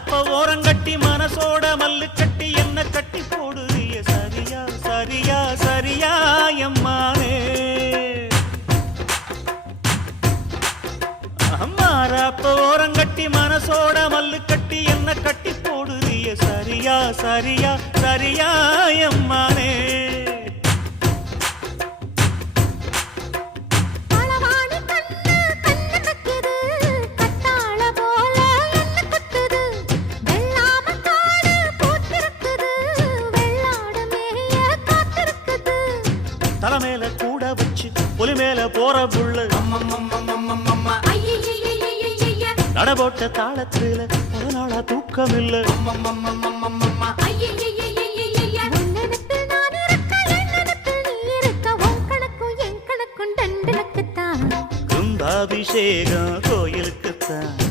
மாறாப்ப ஓரங்கட்டி மனசோட மல்லு கட்டி என்ன கட்டி போடுறிய சரியா சரியா சரியா எம்மானே மாறாப்ப ஓரங்கட்டி மனசோட மல்லு கட்டி என்ன கட்டி போடுறிய சரியா சரியா சரியா எம்மானே தலைமையில கூட வச்சு புலி மேல போற புள்ள நடபோட்ட தாளத்துல பல நாளா தூக்கம் இல்ல கும்பாபிஷேகம் கோயிலுக்குத்தான்